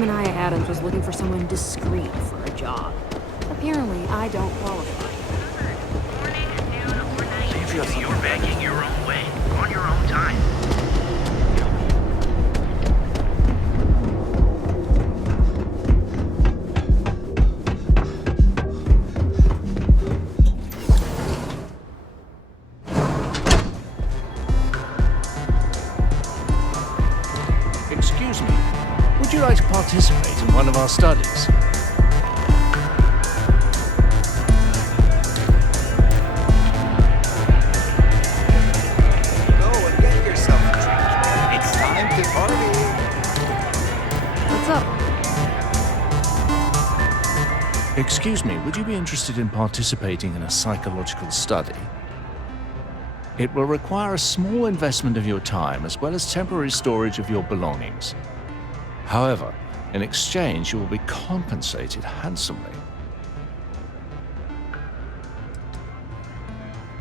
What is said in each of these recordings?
Mania Adams was looking for someone discreet for a job. Apparently, I don't qualify. You're banking your own way, on your own time. Excuse me, would you like to participate in one of our studies? Go and get yourself a drink. It's time to party. What's up? Excuse me, would you be interested in participating in a psychological study? It will require a small investment of your time as well as temporary storage of your belongings. However, in exchange, you will be compensated handsomely.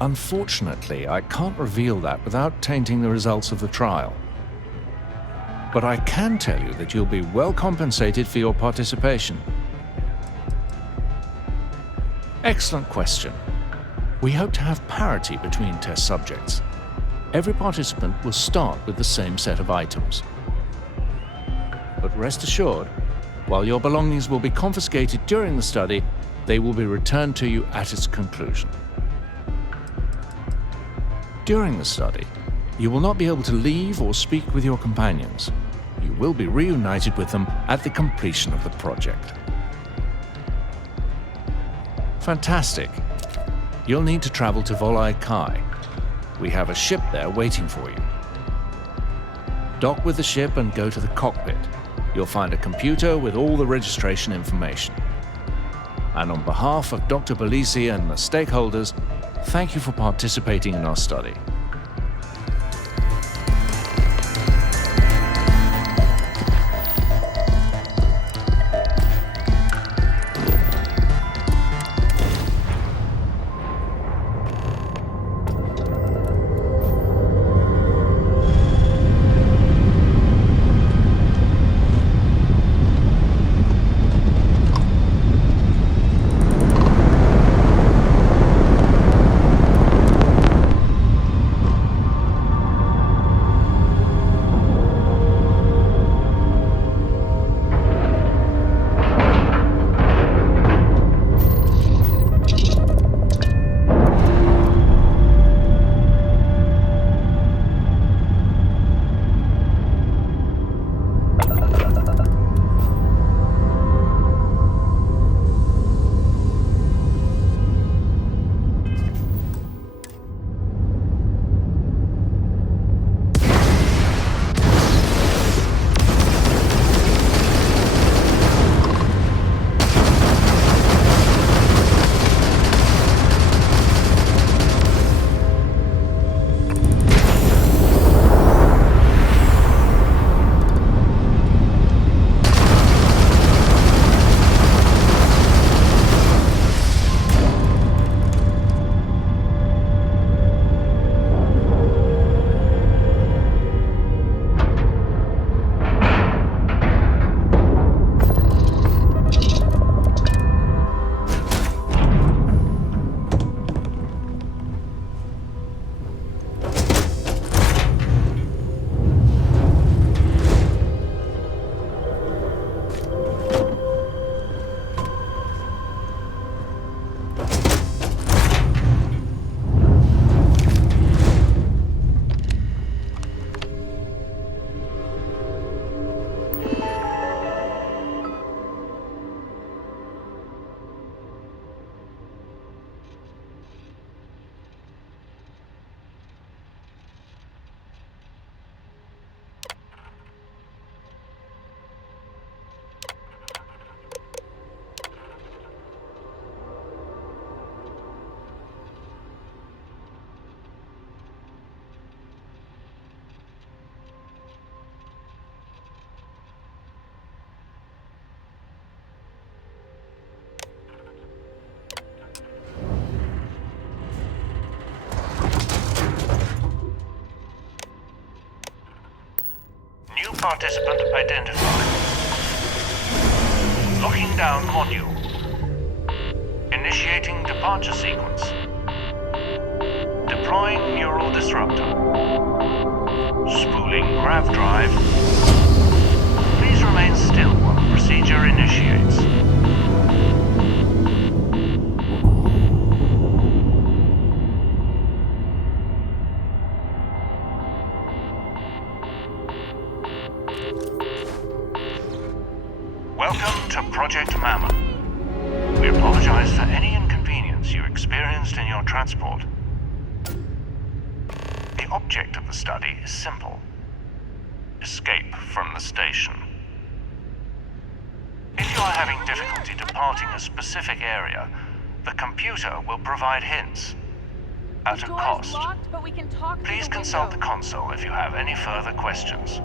Unfortunately, I can't reveal that without tainting the results of the trial. But I can tell you that you'll be well compensated for your participation. Excellent question. We hope to have parity between test subjects. Every participant will start with the same set of items. But rest assured, while your belongings will be confiscated during the study, they will be returned to you at its conclusion. During the study, you will not be able to leave or speak with your companions. You will be reunited with them at the completion of the project. Fantastic. You'll need to travel to Volai Kai. We have a ship there waiting for you. Dock with the ship and go to the cockpit. You'll find a computer with all the registration information. And on behalf of Dr. Belisi and the stakeholders, thank you for participating in our study. Participant identified. Locking down module. Initiating departure sequence. Deploying neural disruptor. Spooling grav drive. Please remain still while the procedure initiates. Welcome to Project Mammoth. We apologize for any inconvenience you experienced in your transport. The object of the study is simple. Escape from the station. If you are having difficulty departing a specific area, the computer will provide hints at a cost. Locked, but we can talk Please consult the console if you have any further questions.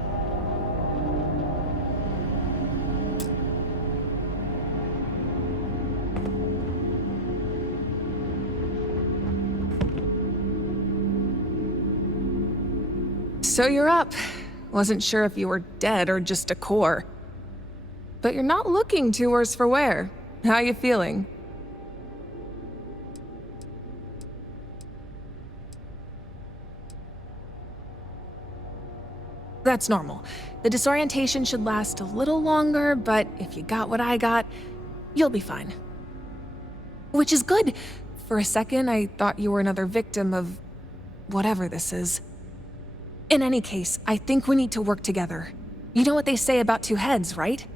So you're up. Wasn't sure if you were dead or just a core. But you're not looking too worse for wear. How you feeling? That's normal. The disorientation should last a little longer, but if you got what I got, you'll be fine. Which is good. For a second, I thought you were another victim of whatever this is. In any case, I think we need to work together. You know what they say about two heads, right?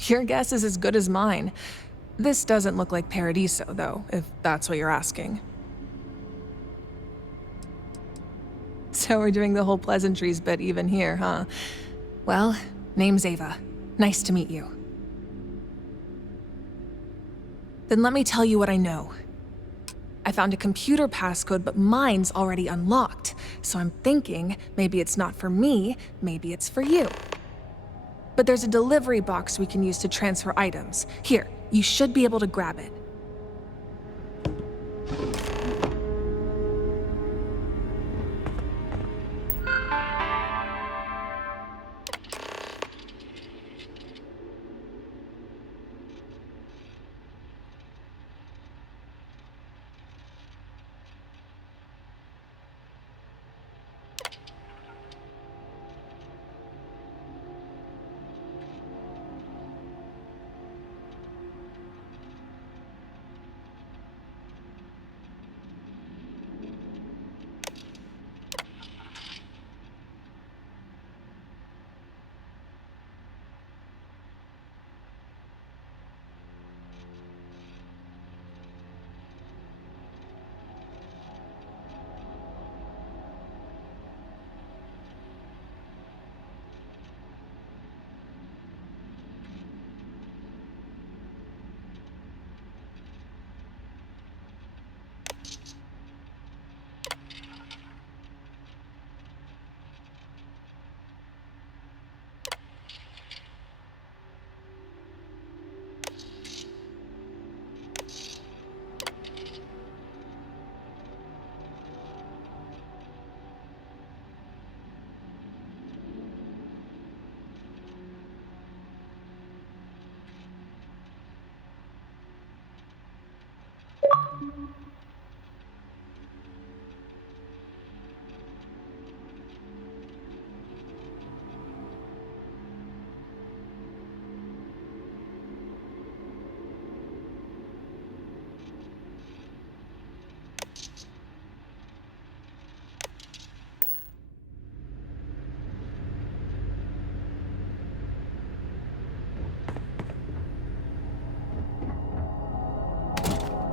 Your guess is as good as mine. This doesn't look like Paradiso, though, if that's what you're asking. So we're doing the whole pleasantries bit even here, huh? Well, name's Ava. Nice to meet you. Then let me tell you what I know. I found a computer passcode, but mine's already unlocked. So I'm thinking maybe it's not for me, maybe it's for you. But there's a delivery box we can use to transfer items. Here, you should be able to grab it.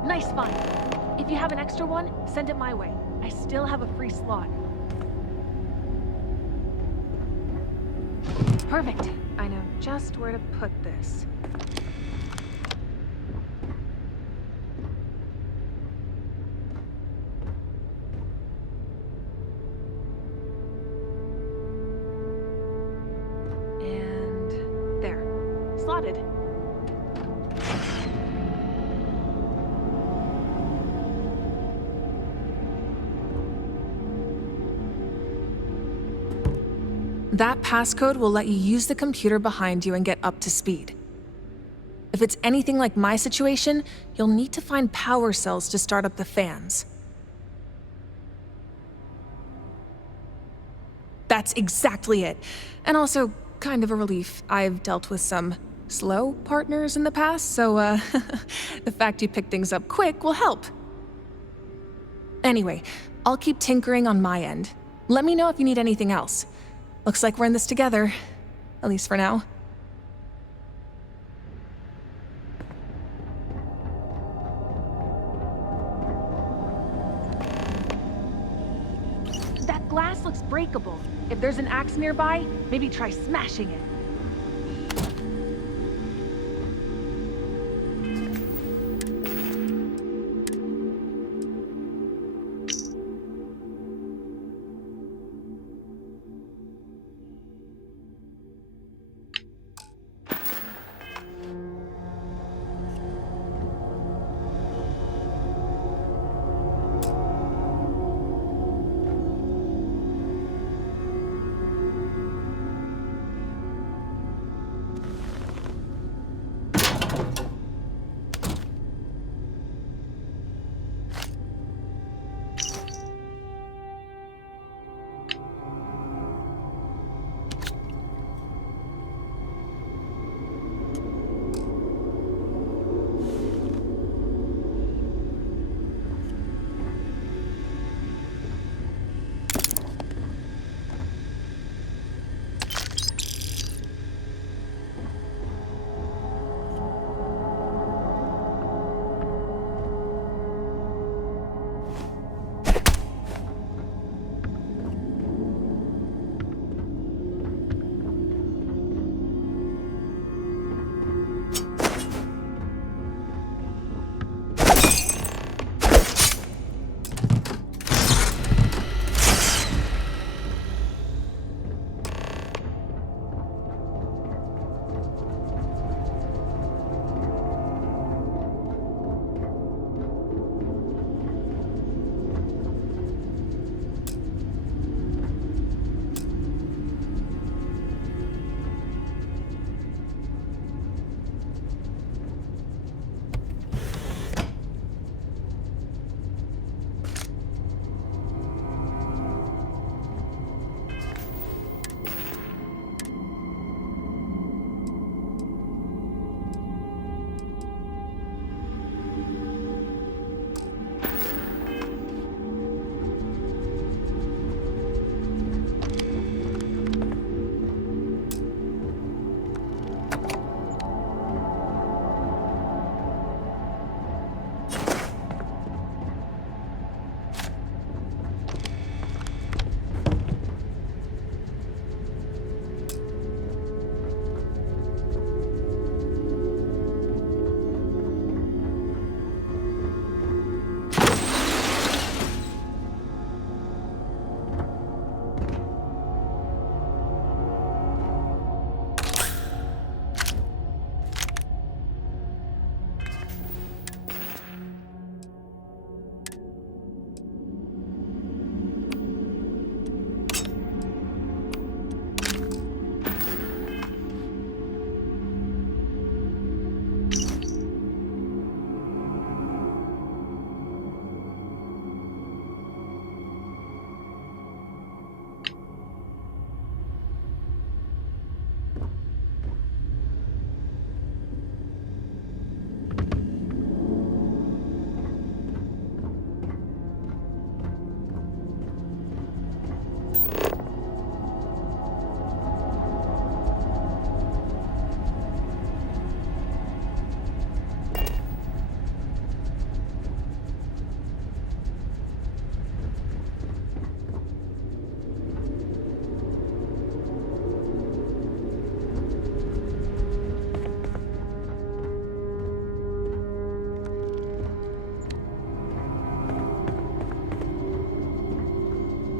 Nice find. If you have an extra one, send it my way. I still have a free slot. Perfect. I know just where to put this. And there. Slotted. That passcode will let you use the computer behind you and get up to speed. If it's anything like my situation, you'll need to find power cells to start up the fans. That's exactly it. And also, kind of a relief. I've dealt with some slow partners in the past, so the fact you pick things up quick will help. Anyway, I'll keep tinkering on my end. Let me know if you need anything else. Looks like we're in this together, at least for now. That glass looks breakable. If there's an axe nearby, maybe try smashing it.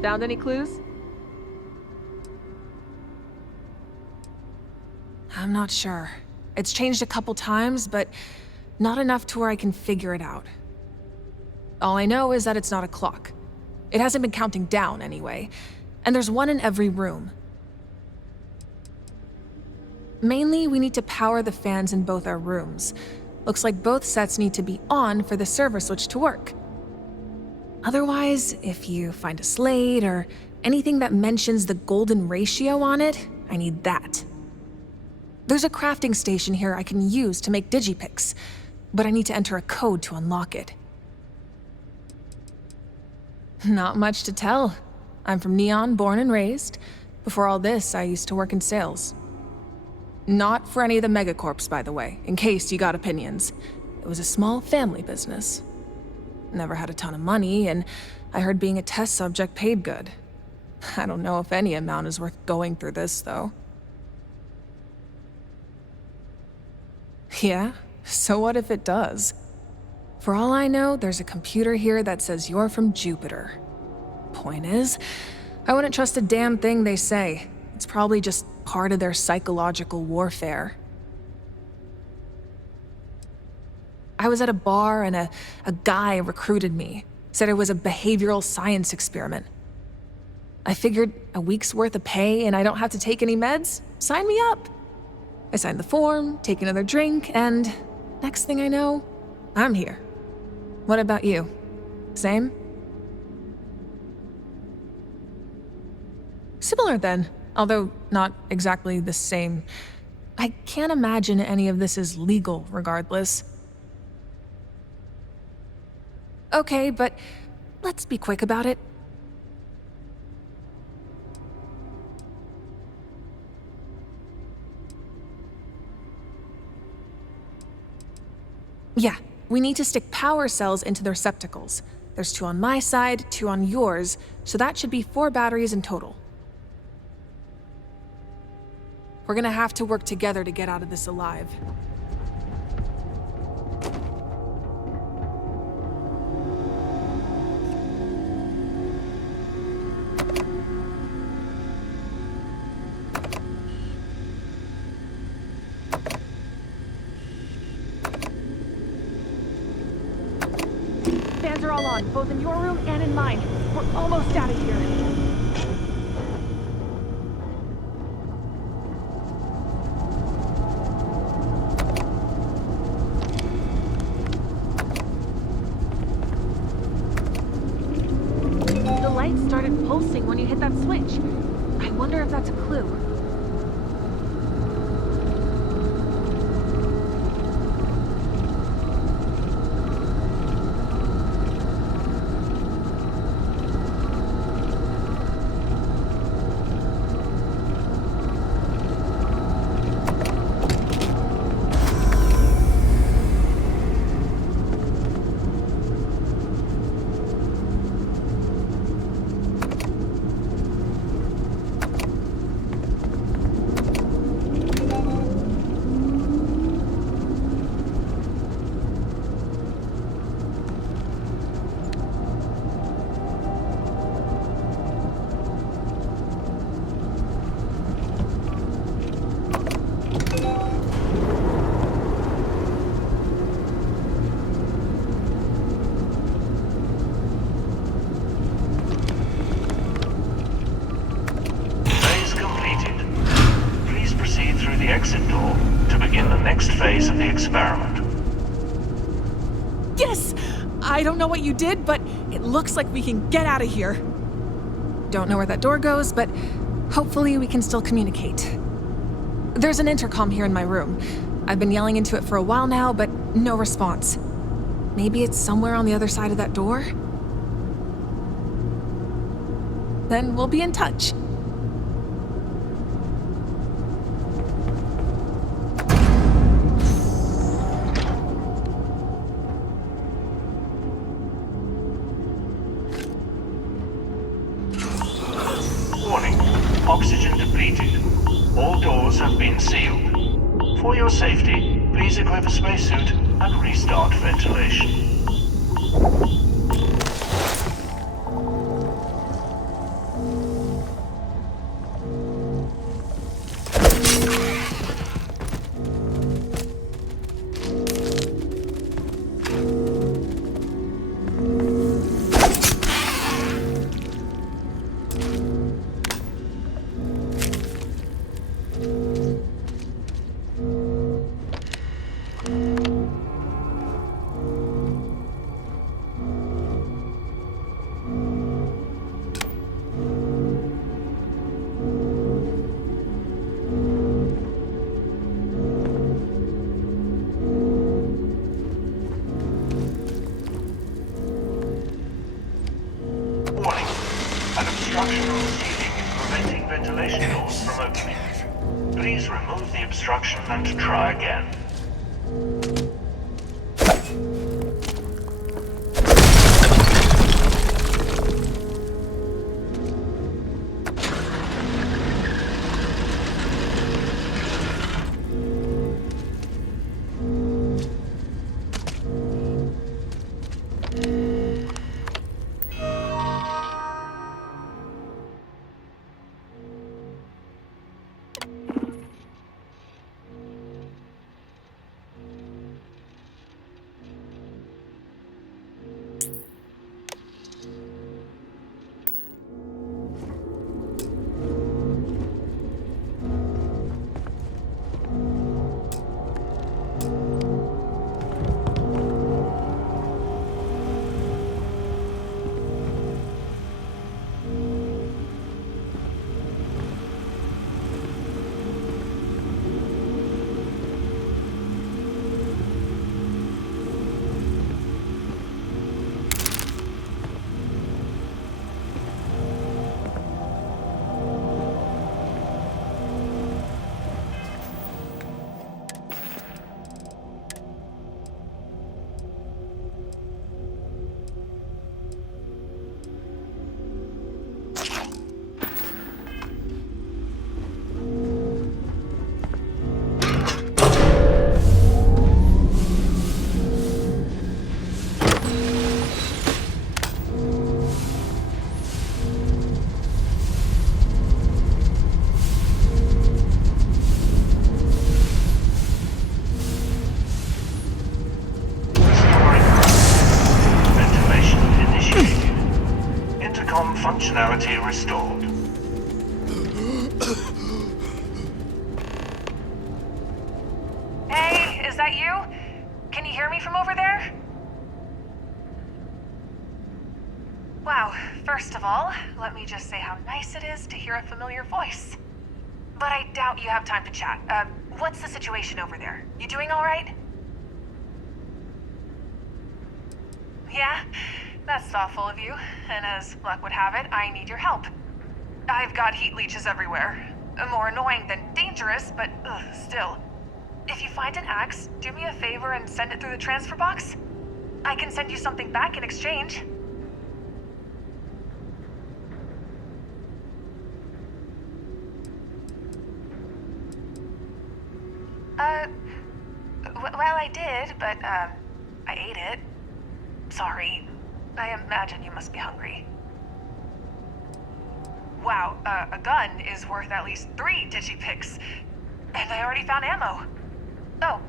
Found any clues? I'm not sure. It's changed a couple times, but not enough to where I can figure it out. All I know is that it's not a clock. It hasn't been counting down anyway, and there's one in every room. Mainly, we need to power the fans in both our rooms. Looks like both sets need to be on for the server switch to work. Otherwise, if you find a slate or anything that mentions the golden ratio on it, I need that. There's a crafting station here I can use to make digipicks, but I need to enter a code to unlock it. Not much to tell. I'm from Neon, born and raised. Before all this, I used to work in sales. Not for any of the megacorps, by the way, in case you got opinions. It was a small family business. Never had a ton of money, and I heard being a test subject paid good. I don't know if any amount is worth going through this, though. Yeah, so what if it does? For all I know, there's a computer here that says you're from Jupiter. Point is, I wouldn't trust a damn thing they say. It's probably just part of their psychological warfare. I was at a bar and a guy recruited me. Said it was a behavioral science experiment. I figured a week's worth of pay and I don't have to take any meds? Sign me up. I signed the form, take another drink, and next thing I know, I'm here. What about you? Same? Similar then, although not exactly the same. I can't imagine any of this is legal regardless. Okay, but let's be quick about it. Yeah, we need to stick power cells into the receptacles. There's 2 on my side, 2 on yours, so that should be 4 batteries in total. We're gonna have to work together to get out of this alive. Fans are all on, both in your room and in mine. We're almost out of here. The light started pulsing when you hit that switch. I wonder if that's a clue. Exit door to begin the next phase of the experiment. Yes! I don't know what you did, but it looks like we can get out of here. Don't know where that door goes, but hopefully we can still communicate. There's an intercom here in my room. I've been yelling into it for a while now, but no response. Maybe it's somewhere on the other side of that door? Then we'll be in touch. Warning, oxygen depleted. All doors have been sealed. For your safety, please equip a spacesuit and restart ventilation. obstruction on the ceiling is preventing ventilation doors from opening. Please remove the obstruction and try again. Functionality restored. Hey, is that you? Can you hear me from over there? Wow, first of all, let me just say how nice it is to hear a familiar voice. But I doubt you have time to chat. What's the situation over there? You doing all right? Yeah? That's thoughtful of you, and as luck would have it, I need your help. I've got heat leeches everywhere. More annoying than dangerous, but still. If you find an axe, do me a favor and send it through the transfer box. I can send you something back in exchange. Well, I did, but, I ate it. Sorry. I imagine you must be hungry. Wow, a gun is worth at least 3 digipicks. And I already found ammo. Oh,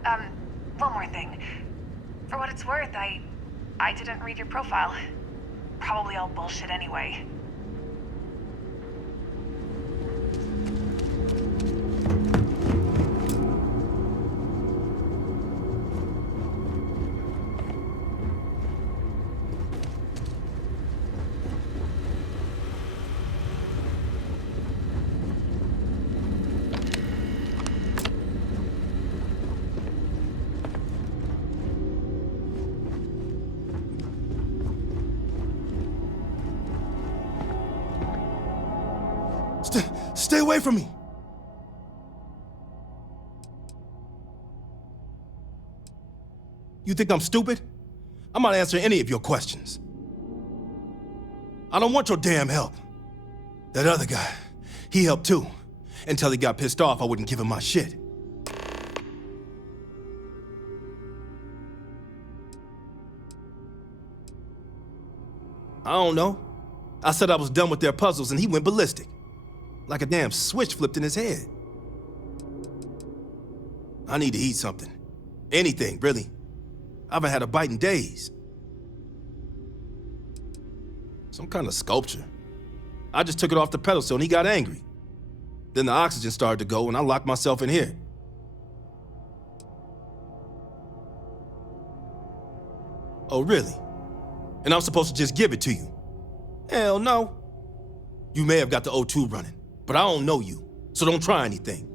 one more thing. For what it's worth, I didn't read your profile. Probably all bullshit anyway. Stay away from me! You think I'm stupid? I'm not answering any of your questions. I don't want your damn help. That other guy, he helped too. Until he got pissed off, I wouldn't give him my shit. I don't know. I said I was done with their puzzles and he went ballistic. Like a damn switch flipped in his head. I need to eat something. Anything, really. I haven't had a bite in days. Some kind of sculpture. I just took it off the pedestal and he got angry. Then the oxygen started to go and I locked myself in here. Oh, really? And I'm supposed to just give it to you? Hell no. You may have got the O2 running, but I don't know you, so don't try anything.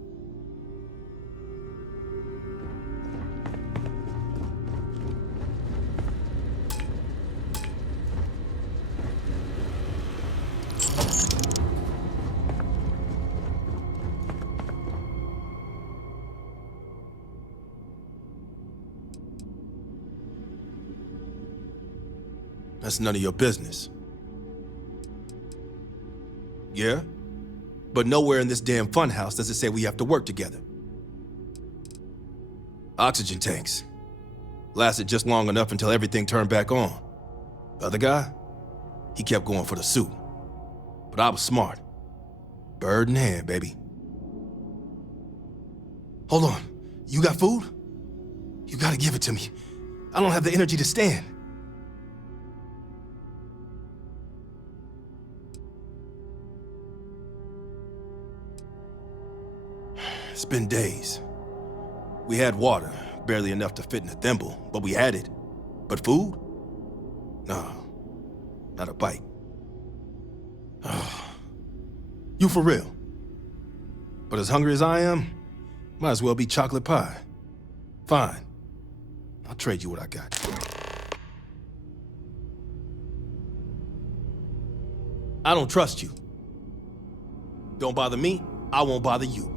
That's none of your business. Yeah? But nowhere in this damn funhouse does it say we have to work together. Oxygen tanks. Lasted just long enough until everything turned back on. The other guy? He kept going for the suit. But I was smart. Bird in hand, baby. Hold on. You got food? You gotta give it to me. I don't have the energy to stand. It's been days. We had water, barely enough to fit in a thimble, but we had it. But food? No, not a bite. You for real? But as hungry as I am, might as well be chocolate pie. Fine. I'll trade you what I got. I don't trust you. Don't bother me, I won't bother you.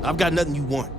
I've got nothing you want.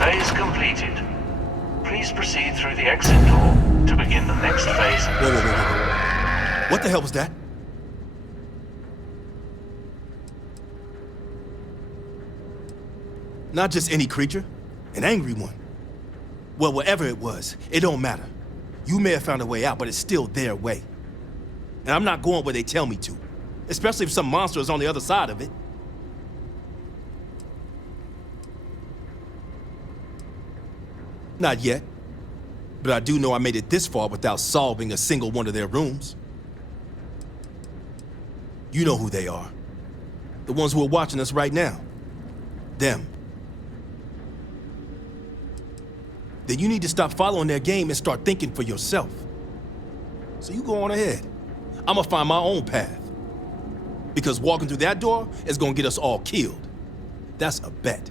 Phase completed. Please proceed through the exit door to begin the next phase. Whoa. What the hell was that? Not just any creature, an angry one. Well, whatever it was, it don't matter. You may have found a way out, but it's still their way. And I'm not going where they tell me to, especially if some monster is on the other side of it. Not yet, but I do know I made it this far without solving a single one of their rooms. You know who they are. The ones who are watching us right now. them. Then you need to stop following their game and start thinking for yourself. So you go on ahead. I'm gonna find my own path. Because walking through that door is gonna get us all killed. That's a bet.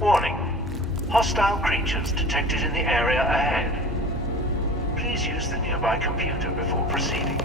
Warning. Hostile creatures detected in the area ahead. Please use the nearby computer before proceeding.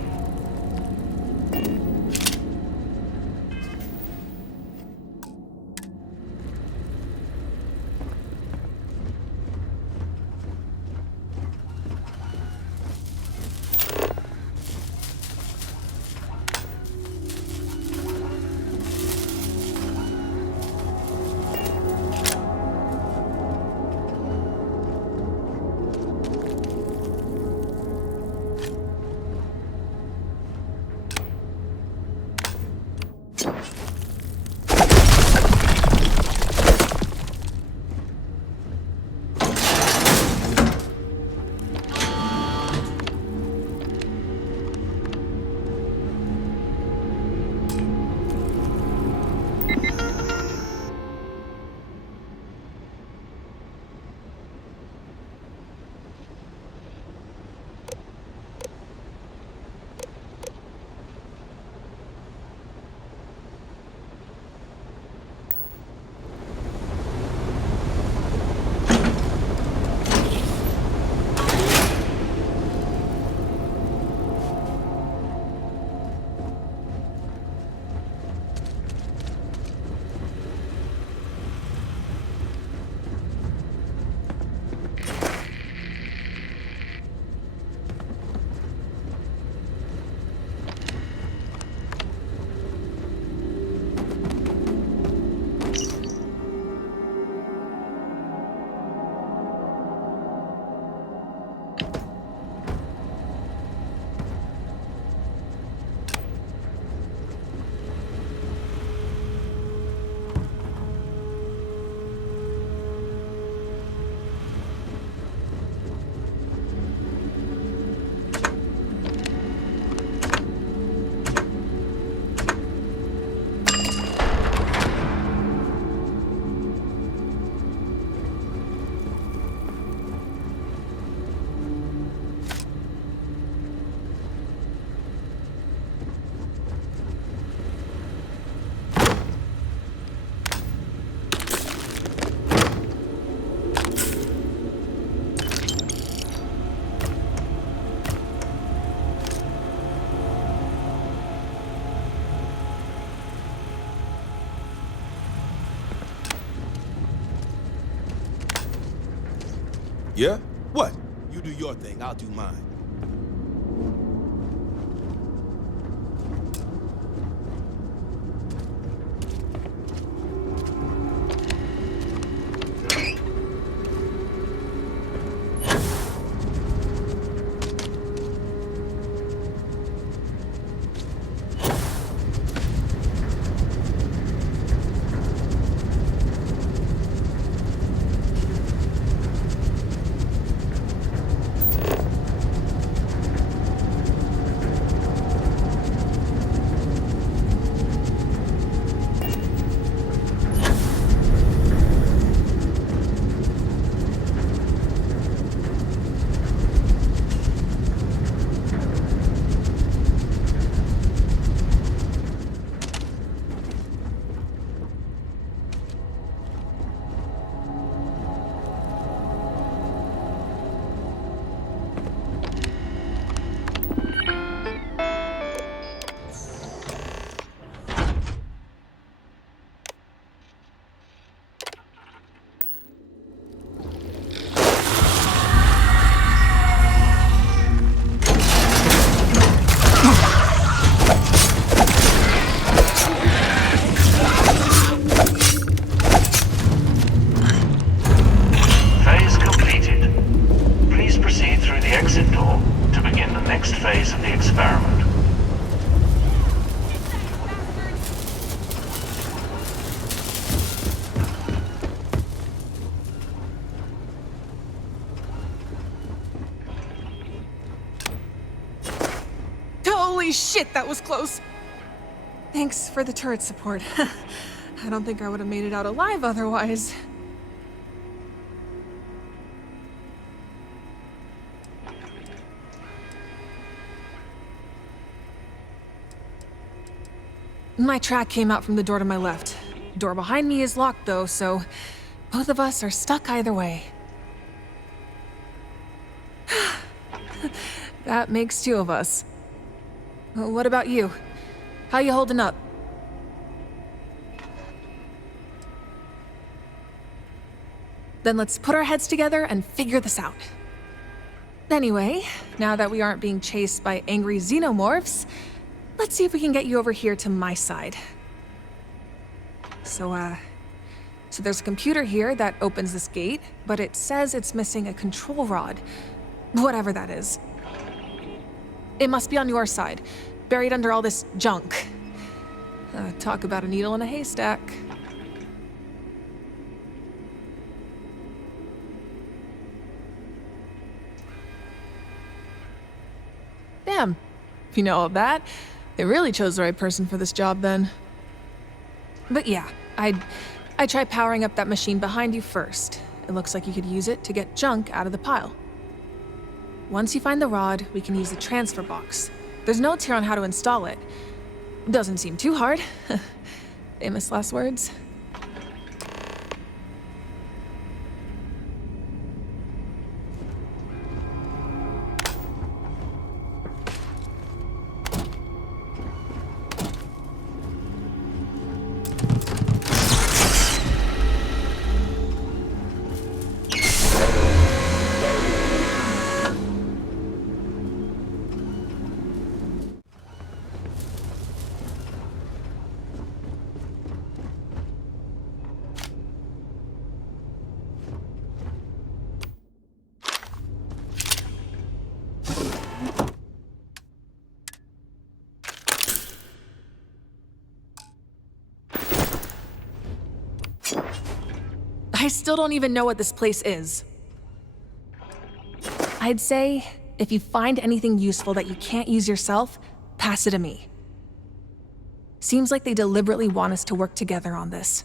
Yeah? What? You do your thing, I'll do mine. door to begin the next phase of the experiment. Holy shit, that was close! Thanks for the turret support. I don't think I would have made it out alive otherwise. My track came out from the door to my left. Door behind me is locked though, so both of us are stuck either way. That makes two of us. What about you? How you holding up? Then let's put our heads together and figure this out. Anyway, now that we aren't being chased by angry xenomorphs, let's see if we can get you over here to my side. So there's a computer here that opens this gate, but it says it's missing a control rod. Whatever that is. It must be on your side, buried under all this junk. Talk about a needle in a haystack. Damn. If you know all that, they really chose the right person for this job then. But yeah, I'd try powering up that machine behind you first. It looks like you could use it to get junk out of the pile. Once you find the rod, we can use the transfer box. There's notes here on how to install it. Doesn't seem too hard. Famous last words. I still don't even know what this place is. I'd say, if you find anything useful that you can't use yourself, pass it to me. Seems like they deliberately want us to work together on this.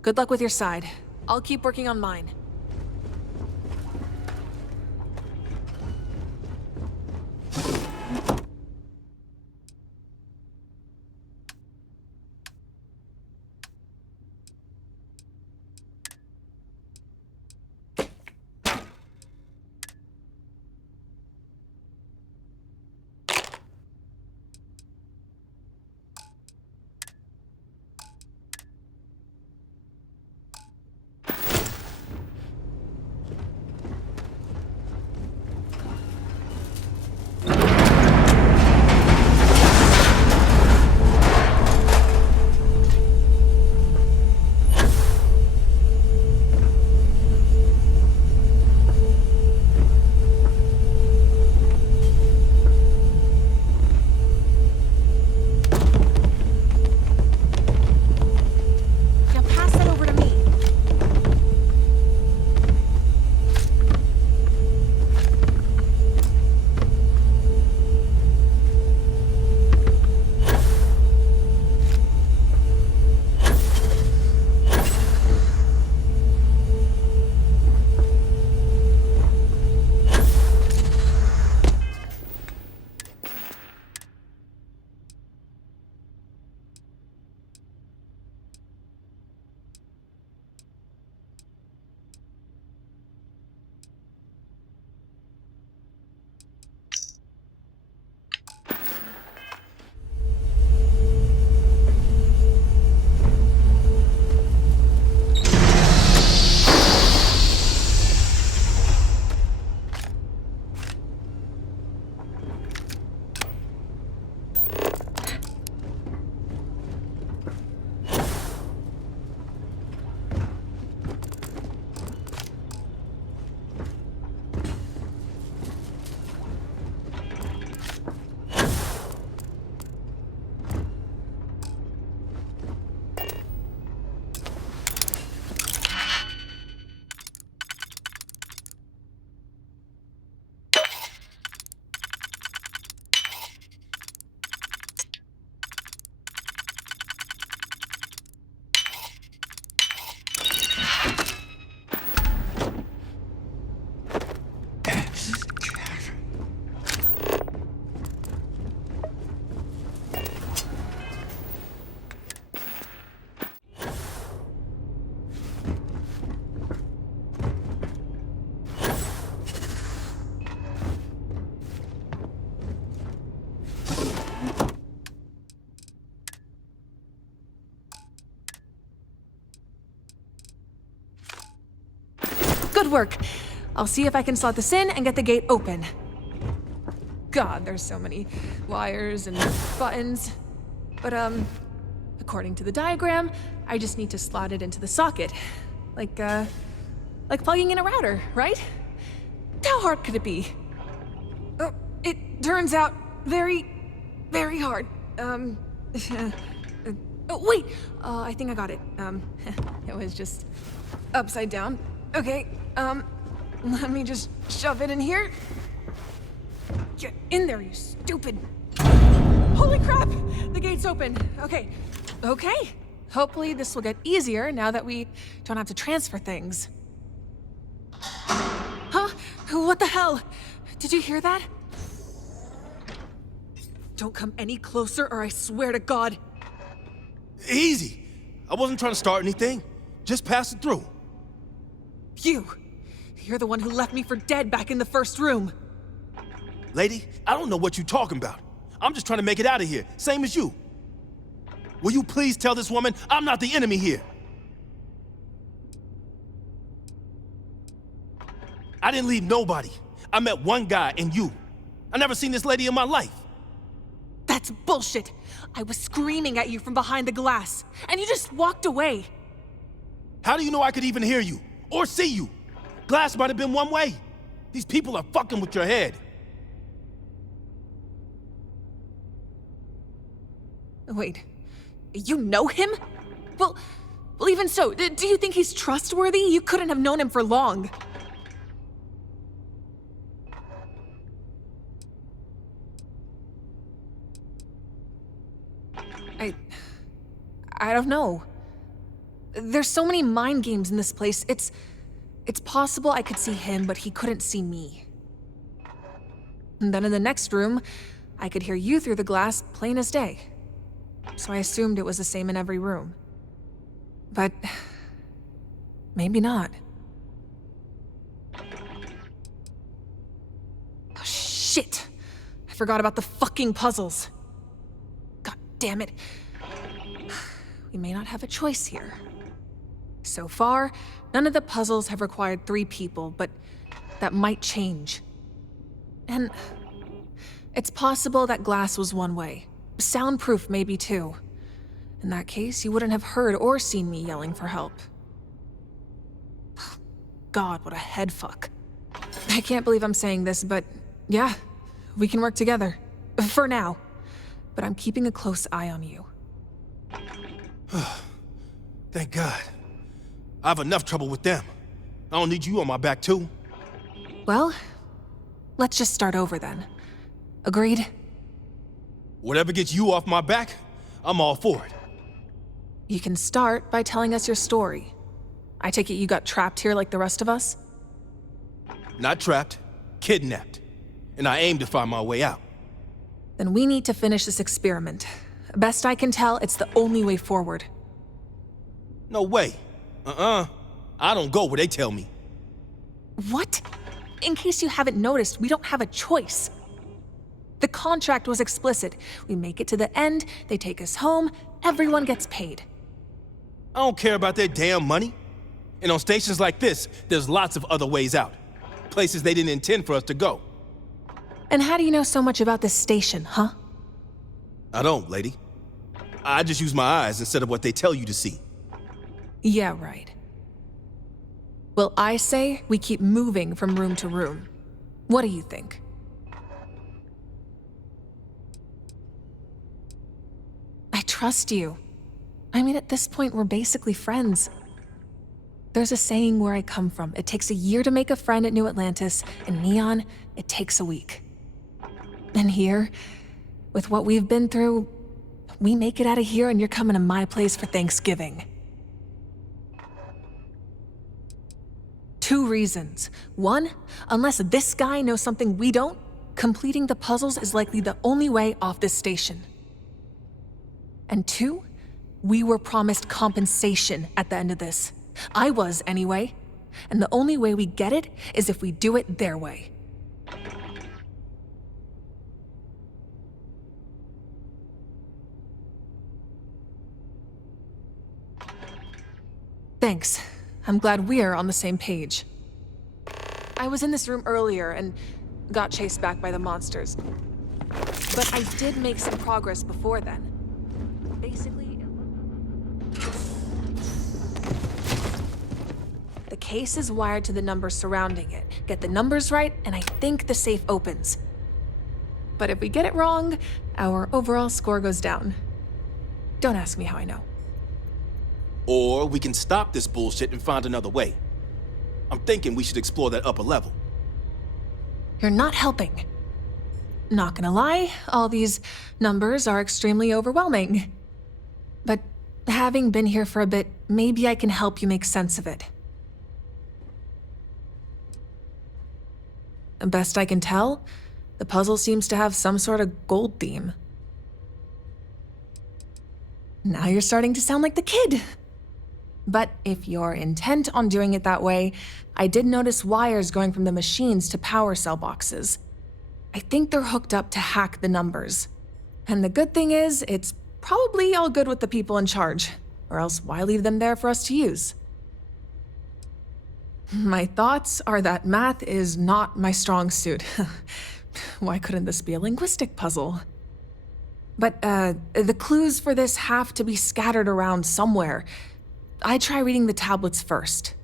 Good luck with your side. I'll keep working on mine. Good work. I'll see if I can slot this in and get the gate open. God, there's so many wires and buttons. But, according to the diagram, I just need to slot it into the socket. Like plugging in a router, right? How hard could it be? Oh, it turns out very, very hard. Oh, wait! I think I got it. It was just upside down. Okay, let me just shove it in here. Get in there, you stupid... Holy crap! The gate's open. Okay. Hopefully this will get easier now that we don't have to transfer things. Huh? What the hell? Did you hear that? Don't come any closer or I swear to God. Easy. I wasn't trying to start anything. Just pass it through. You're the one who left me for dead back in the first room. Lady, I don't know what you're talking about. I'm just trying to make it out of here, same as you. Will you please tell this woman I'm not the enemy here? I didn't leave nobody. I met one guy and you. I never seen this lady in my life. That's bullshit. I was screaming at you from behind the glass, and you just walked away. How do you know I could even hear you or see you? Glass might have been one way. These people are fucking with your head. Wait, you know him? Well, even so, do you think he's trustworthy? You couldn't have known him for long. I don't know. There's so many mind games in this place. It's possible I could see him, but he couldn't see me. And then in the next room, I could hear you through the glass, plain as day. So I assumed it was the same in every room. But maybe not. Oh, shit! I forgot about the fucking puzzles. God damn it. We may not have a choice here. So far, none of the puzzles have required 3 people, but that might change. And it's possible that glass was one way. Soundproof maybe too. In that case, you wouldn't have heard or seen me yelling for help. God, what a head fuck. I can't believe I'm saying this, but yeah, we can work together. For now. But I'm keeping a close eye on you. Thank God. I have enough trouble with them. I don't need you on my back too. Well, let's just start over then. Agreed? Whatever gets you off my back, I'm all for it. You can start by telling us your story. I take it you got trapped here like the rest of us? Not trapped, kidnapped. And I aim to find my way out. Then we need to finish this experiment. Best I can tell, it's the only way forward. No way. I don't go where they tell me. What? In case you haven't noticed, we don't have a choice. The contract was explicit. We make it to the end, they take us home, everyone gets paid. I don't care about their damn money. And on stations like this, there's lots of other ways out. Places they didn't intend for us to go. And how do you know so much about this station, huh? I don't, lady. I just use my eyes instead of what they tell you to see. Yeah, right. Well, I say we keep moving from room to room. What do you think? I trust you. I mean, at this point, we're basically friends. There's a saying where I come from. It takes a year to make a friend at New Atlantis. In Neon, it takes a week. And here, with what we've been through, we make it out of here and you're coming to my place for Thanksgiving. 2 reasons. 1, unless this guy knows something we don't, completing the puzzles is likely the only way off this station. And 2, we were promised compensation at the end of this. I was, anyway. And the only way we get it is if we do it their way. Thanks. I'm glad we're on the same page. I was in this room earlier and got chased back by the monsters. But I did make some progress before then. Basically, the case is wired to the numbers surrounding it. Get the numbers right, and I think the safe opens. But if we get it wrong, our overall score goes down. Don't ask me how I know. Or we can stop this bullshit and find another way. I'm thinking we should explore that upper level. You're not helping. Not gonna lie, all these numbers are extremely overwhelming. But having been here for a bit, maybe I can help you make sense of it. Best I can tell, the puzzle seems to have some sort of gold theme. Now you're starting to sound like the kid. But if you're intent on doing it that way, I did notice wires going from the machines to power cell boxes. I think they're hooked up to hack the numbers. And the good thing is, it's probably all good with the people in charge, or else why leave them there for us to use? My thoughts are that math is not my strong suit. Why couldn't this be a linguistic puzzle? But the clues for this have to be scattered around somewhere. I try reading the tablets first.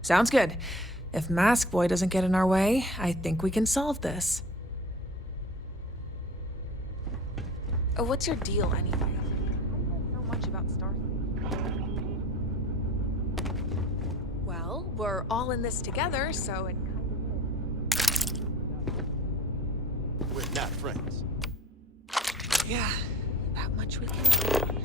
Sounds good. If Mask Boy doesn't get in our way, I think we can solve this. What's your deal anyway? I don't know so much about Starfield. Well, we're all in this together, so it We're not friends. yeah, that much we can agree on.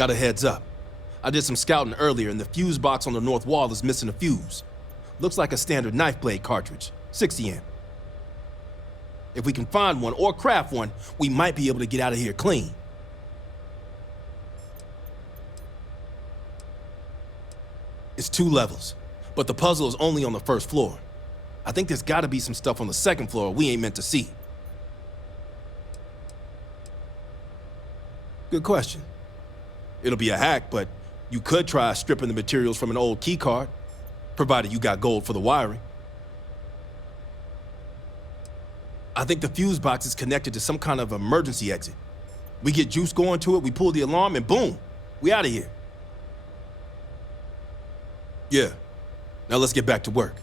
Got a heads up. I did some scouting earlier, and the fuse box on the north wall is missing a fuse. Looks like a standard knife blade cartridge, 60 amp. If we can find one or craft one, we might be able to get out of here clean. It's 2 levels, but the puzzle is only on the first floor. I think there's gotta be some stuff on the second floor we ain't meant to see. Good question. It'll be a hack, but you could try stripping the materials from an old key card, provided you got gold for the wiring. I think the fuse box is connected to some kind of emergency exit. We get juice going to it, we pull the alarm, and boom, we out of here. Yeah, now let's get back to work.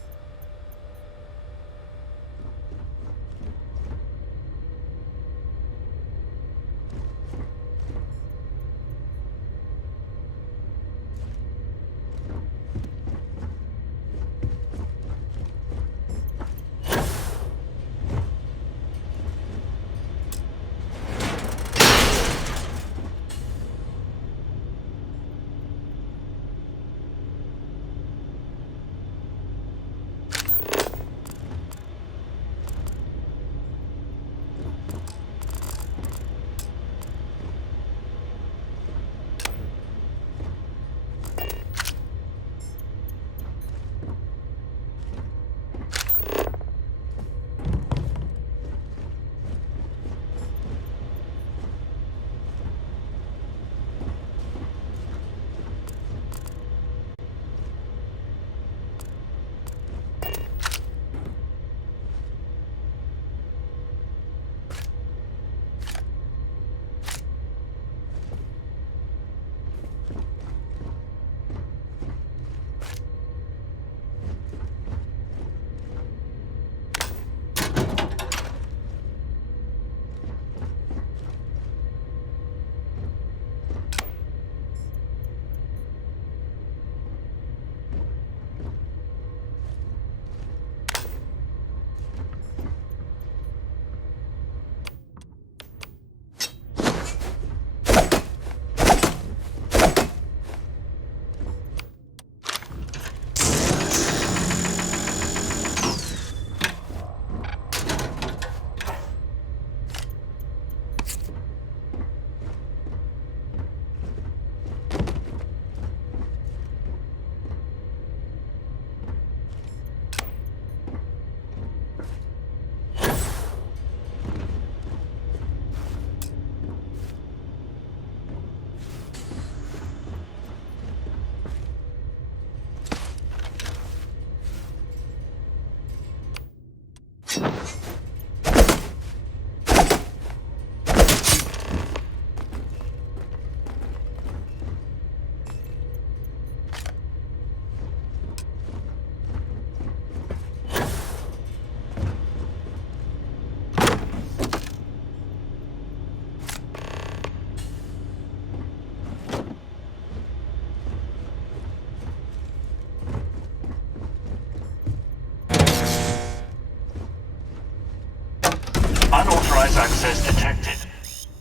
Unauthorized access detected.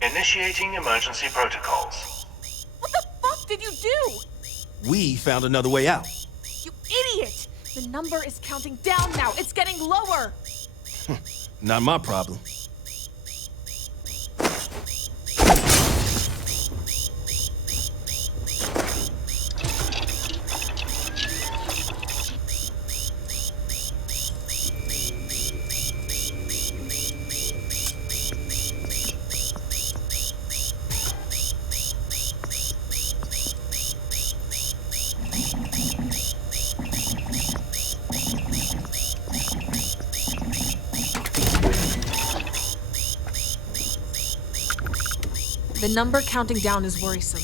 Initiating emergency protocols. What the fuck did you do? We found another way out. You idiot! The number is counting down now. It's getting lower. Not my problem. The number counting down is worrisome.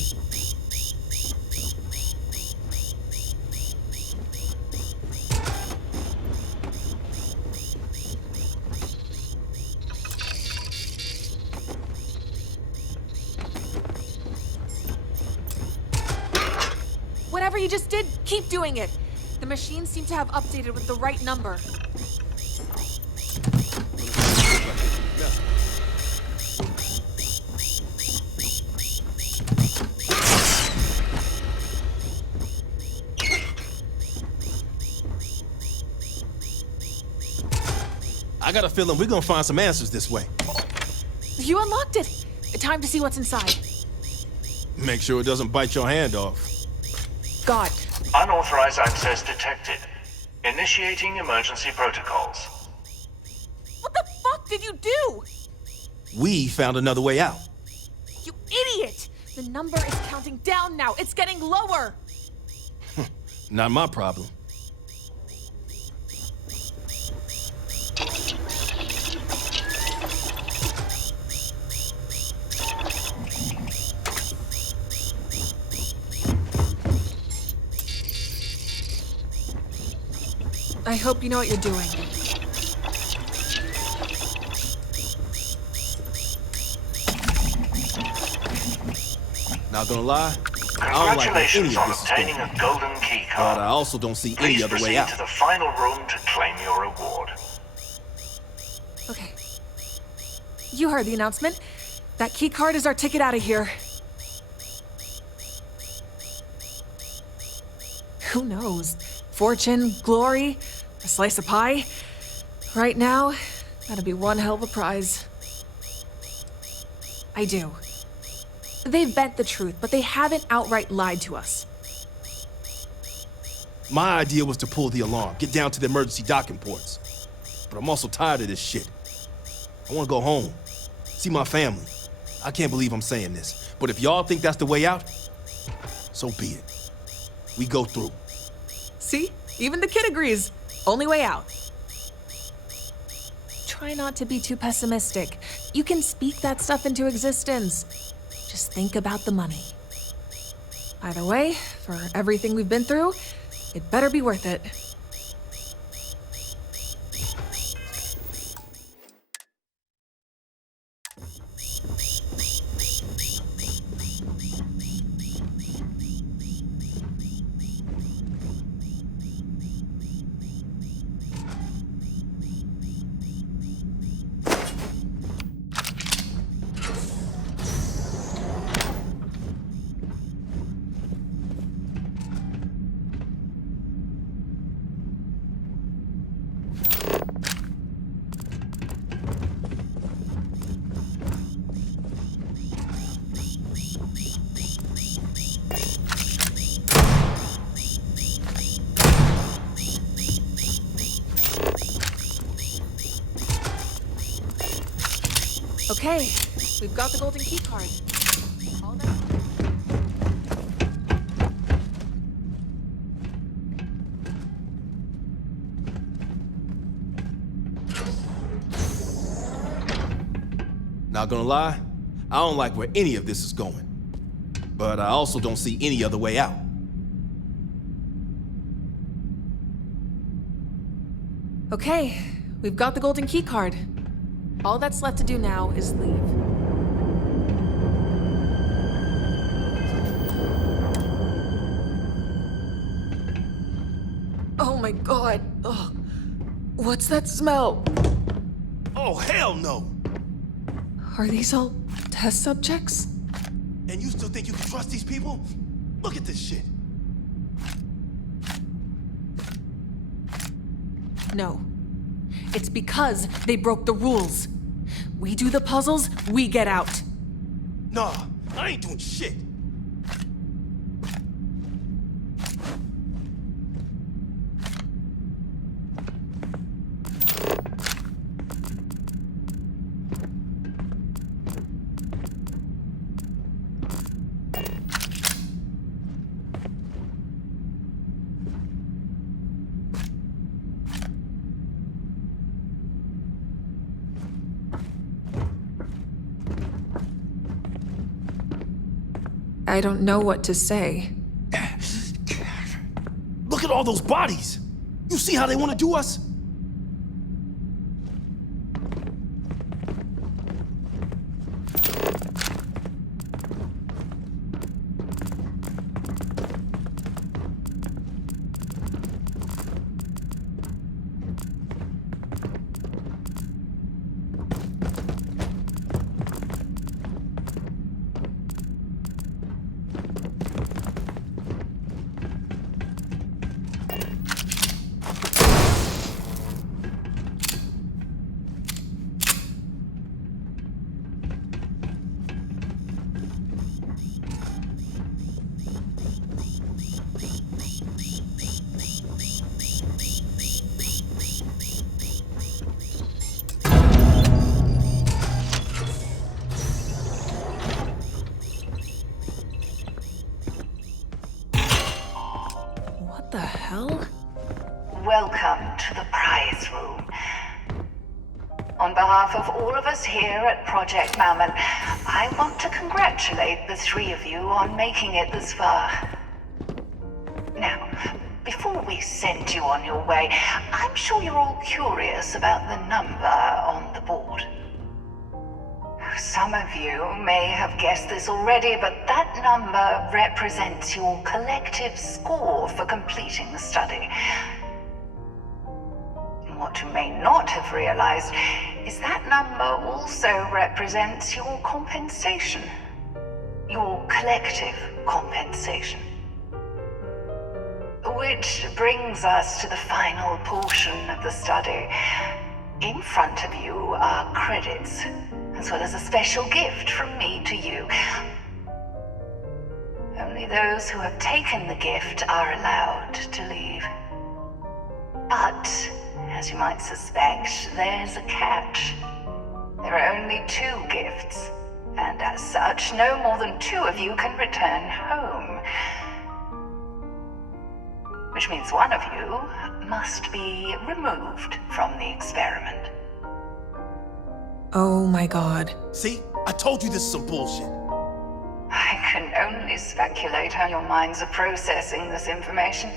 Whatever you just did, keep doing it. The machines seem to have updated with the right number. I got a feeling we're gonna find some answers this way. You unlocked it. Time to see what's inside. Make sure it doesn't bite your hand off. God. Unauthorized access detected. Initiating emergency protocols. What the fuck did you do? We found another way out. You idiot! The number is counting down now. It's getting lower. Not my problem. I hope you know what you're doing. Not gonna lie, I don't like where any Congratulations of on this is obtaining going. a golden key But card. I also don't see Please any other proceed way out. to the final room to claim your reward. Okay. You heard the announcement. That key card is our ticket out of here. Who knows? Fortune, glory, a slice of pie. Right now, that'd be one hell of a prize. I do. They've bent the truth, but they haven't outright lied to us. My idea was to pull the alarm, get down to the emergency docking ports. But I'm also tired of this shit. I wanna go home, see my family. I can't believe I'm saying this, but if y'all think that's the way out, so be it. We go through. See? Even the kid agrees. Only way out. Try not to be too pessimistic. You can speak that stuff into existence. Just think about the money. Either way, for everything we've been through, it better be worth it. Okay, we've got the golden key card. All that- Not gonna lie, I don't like where any of this is going. But I also don't see any other way out. Okay, we've got the golden key card. All that's left to do now is leave. Oh my god. Ugh. What's that smell? Oh, hell no! Are these all test subjects? And you still think you can trust these people? Look at this shit. No. It's because they broke the rules. We do the puzzles, we get out. Nah, I ain't doing shit. I don't know what to say. Look at all those bodies! You see how they want to do us? the hell? Welcome to the prize room. On behalf of all of us here at Project Mammon, I want to congratulate the three of you on making it this far. Now, before we send you on your way, I'm sure you're all curious about the number on the board. Some of you may have guessed this already, but that number represents your collective score for completing the study. What you may not have realized is that number also represents your compensation. Your collective compensation. Which brings us to the final portion of the study. In front of you are credits, as well as a special gift from me to you. Only those who have taken the gift are allowed to leave. But, as you might suspect, there's a catch. There are only 2 gifts, and as such, no more than 2 of you can return home. Which means one of you must be removed from the experiment. Oh my god. See? I told you this is some bullshit. I can only speculate how your minds are processing this information,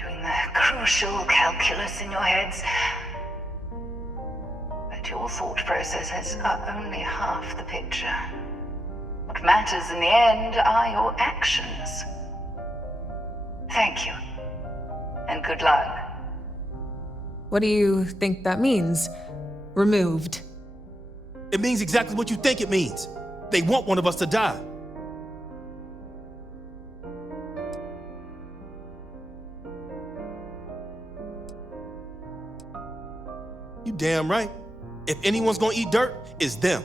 doing the crucial calculus in your heads. But your thought processes are only half the picture. What matters in the end are your actions. Thank you. And good luck. What do you think that means? Removed. It means exactly what you think it means. They want one of us to die. You damn right. If anyone's gonna eat dirt, it's them.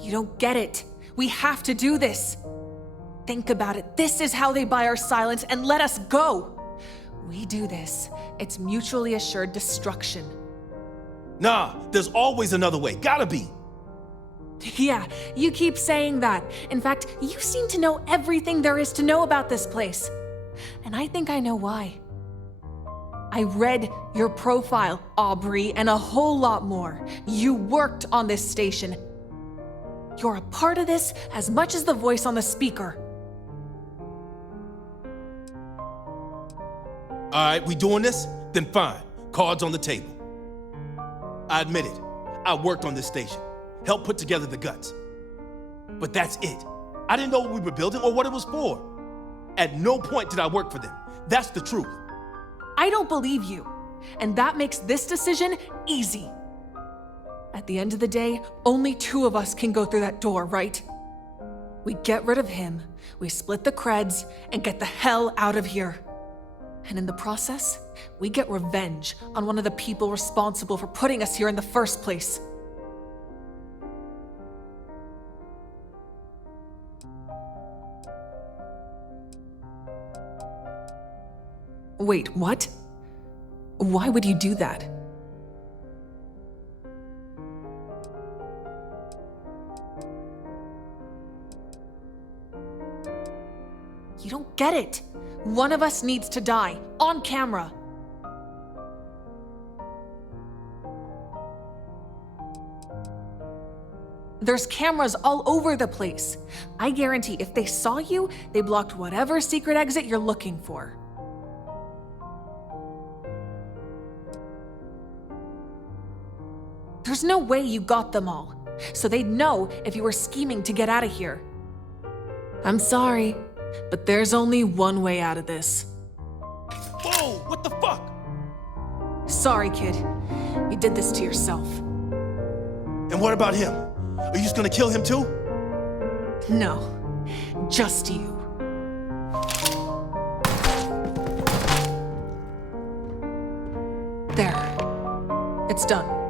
You don't get it. We have to do this. Think about it. This is how they buy our silence and let us go. We do this, it's mutually assured destruction. Nah, there's always another way. Gotta be. Yeah, you keep saying that. In fact, you seem to know everything there is to know about this place. And I think I know why. I read your profile, Aubrey, and a whole lot more. You worked on this station. You're a part of this as much as the voice on the speaker. All right, we doing this? Then fine. Cards on the table. I admit it. I worked on this station. Helped put together the guts. But that's it. I didn't know what we were building or what it was for. At no point did I work for them. That's the truth. I don't believe you. And that makes this decision easy. At the end of the day, only 2 of us can go through that door, right? We get rid of him, we split the creds, and get the hell out of here. And in the process, we get revenge on one of the people responsible for putting us here in the first place. Wait, what? Why would you do that? You don't get it. One of us needs to die, on camera. There's cameras all over the place. I guarantee if they saw you, they blocked whatever secret exit you're looking for. There's no way you got them all, so they'd know if you were scheming to get out of here. I'm sorry, but there's only one way out of this. Whoa, what the fuck? Sorry, kid. You did this to yourself. And what about him? Are you just gonna kill him too? No, just you. There. It's done.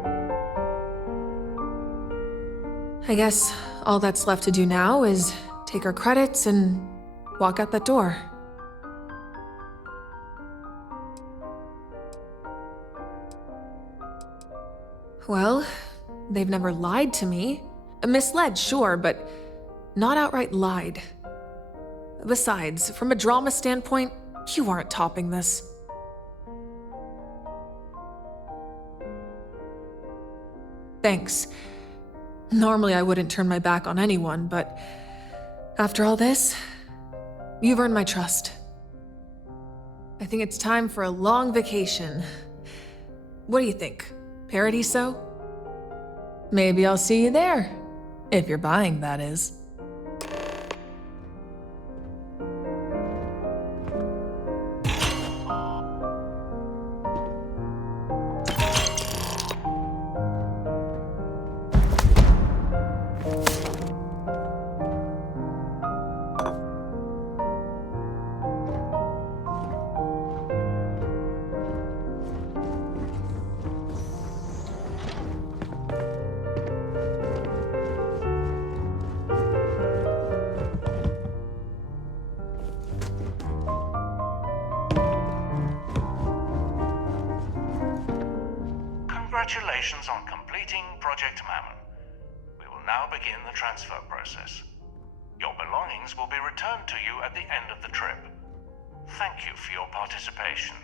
I guess all that's left to do now is take our credits and walk out that door. Well, they've never lied to me. Misled, sure, but not outright lied. Besides, from a drama standpoint, You aren't topping this. Thanks. Normally I wouldn't turn my back on anyone, but after all this, you've earned my trust. I think it's time for a long vacation. What do you think? Paradiso? Maybe I'll see you there. If you're buying, that is. Congratulations on completing Project Mammon. We will now begin the transfer process. Your belongings will be returned to you at the end of the trip. Thank you for your participation.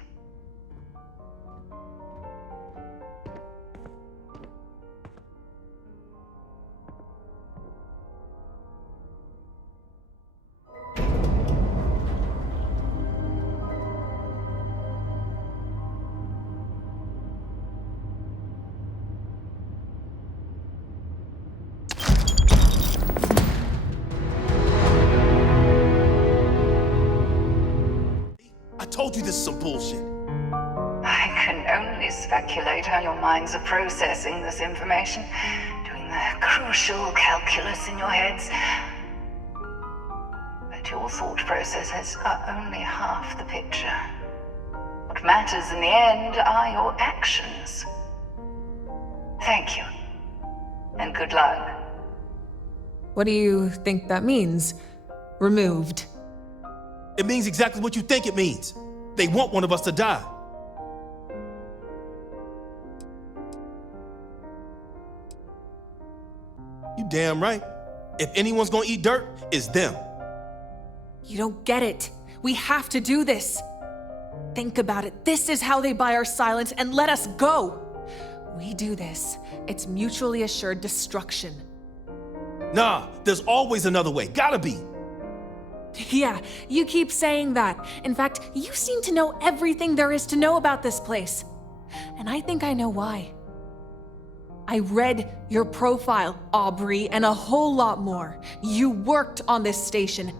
I told you this is some bullshit. I can only speculate how your minds are processing this information, doing the crucial calculus in your heads. But your thought processes are only half the picture. What matters in the end are your actions. Thank you, and good luck. What do you think that means? Removed. It means exactly what you think it means. They want one of us to die. You damn right. If anyone's gonna eat dirt, it's them. You don't get it. We have to do this. Think about it. This is how they buy our silence and let us go. We do this. It's mutually assured destruction. Nah, there's always another way. Gotta be. Yeah, you keep saying that. In fact, you seem to know everything there is to know about this place. And I think I know why. I read your profile, Aubrey, and a whole lot more. You worked on this station.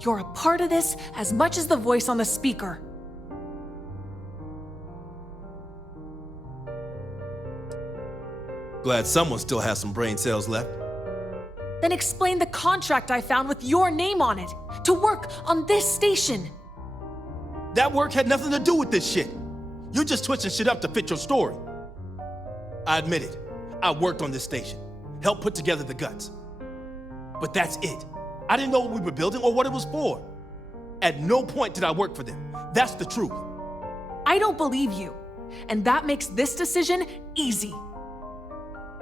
You're a part of this as much as the voice on the speaker. Glad someone still has some brain cells left. Then explain the contract I found with your name on it, to work on this station. That work had nothing to do with this shit. You're just twitching shit up to fit your story. I admit it. I worked on this station, helped put together the guts. But that's it. I didn't know what we were building or what it was for. At no point did I work for them. That's the truth. I don't believe you, and that makes this decision easy.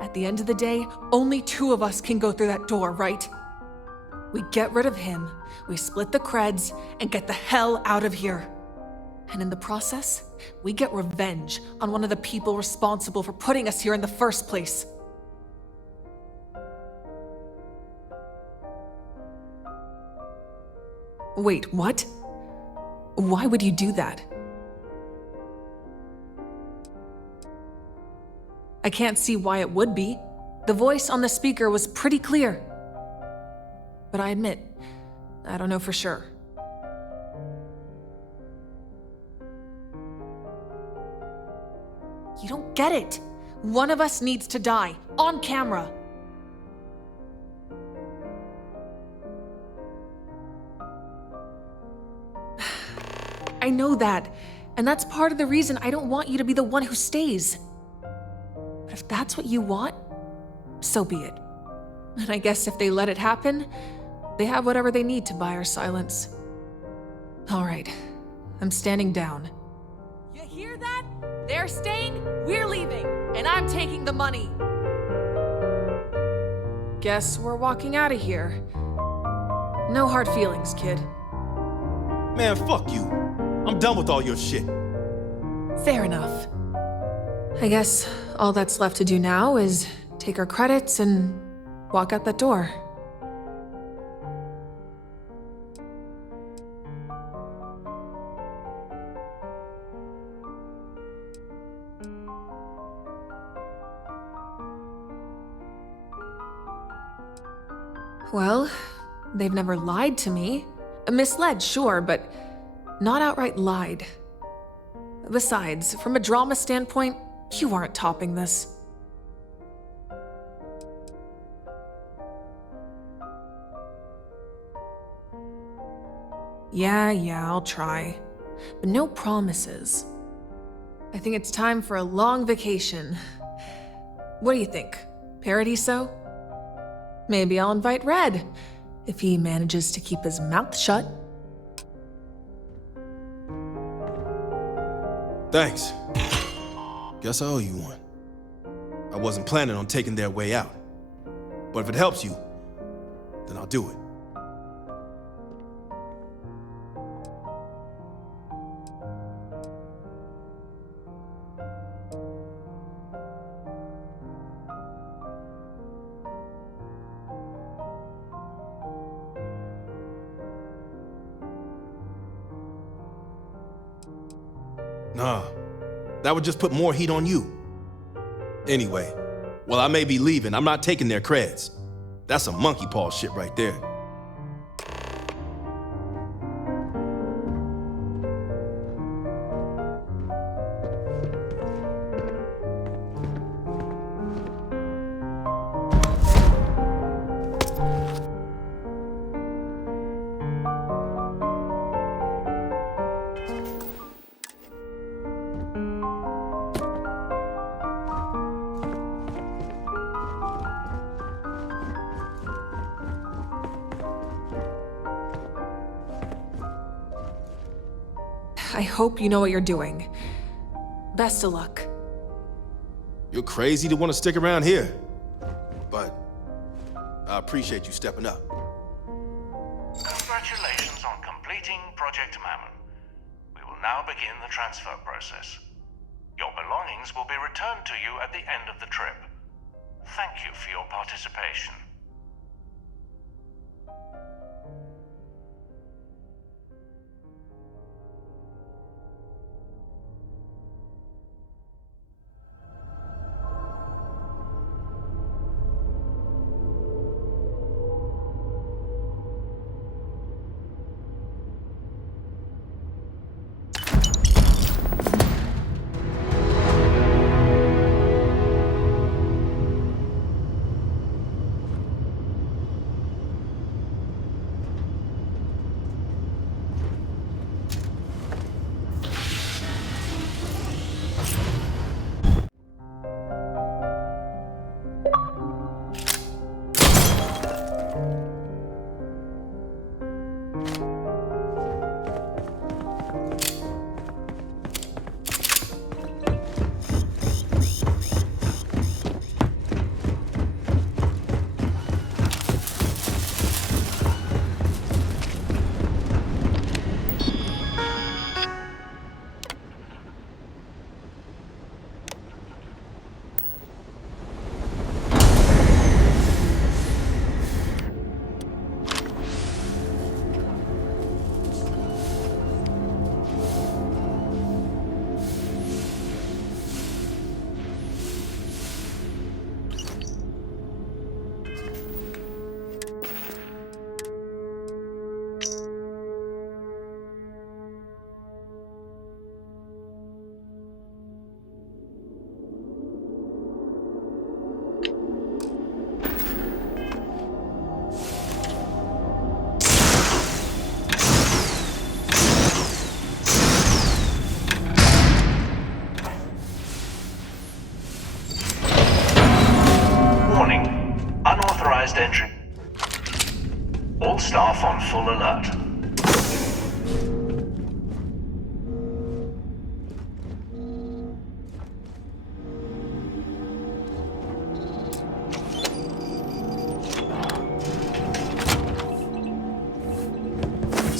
At the end of the day, only two of us can go through that door, right? We get rid of him, we split the creds, and get the hell out of here. And in the process, we get revenge on one of the people responsible for putting us here in the first place. Wait, what? Why would you do that? I can't see why it would be. The voice on the speaker was pretty clear. But I admit, I don't know for sure. You don't get it. One of us needs to die, on camera. I know that, and that's part of the reason I don't want you to be the one who stays. But if that's what you want, so be it. And I guess if they let it happen, they have whatever they need to buy our silence. All right, I'm standing down. You hear that? They're staying, we're leaving, and I'm taking the money. Guess we're walking out of here. No hard feelings, kid. Man, fuck you. I'm done with all your shit. Fair enough. I guess all that's left to do now is take our credits and walk out that door. Well, they've never lied to me. Misled, sure, but not outright lied. Besides, from a drama standpoint, you aren't topping this. Yeah, I'll try. But no promises. I think it's time for a long vacation. What do you think? Paradiso? Maybe I'll invite Red, if he manages to keep his mouth shut. Thanks. Guess I owe you one. I wasn't planning on taking their way out. But if it helps you, then I'll do it. Nah, that would just put more heat on you. Anyway, while I may be leaving, I'm not taking their creds. That's some monkey paw shit right there. I hope you know what you're doing. Best of luck. You're crazy to want to stick around here. But I appreciate you stepping up. Congratulations on completing Project Mammon. We will now begin the transfer process. Your belongings will be returned to you at the end of the trip. Thank you for your participation.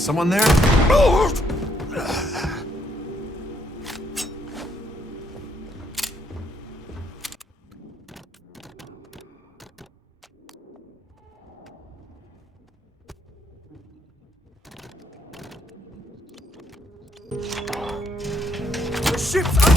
Someone there? The ship's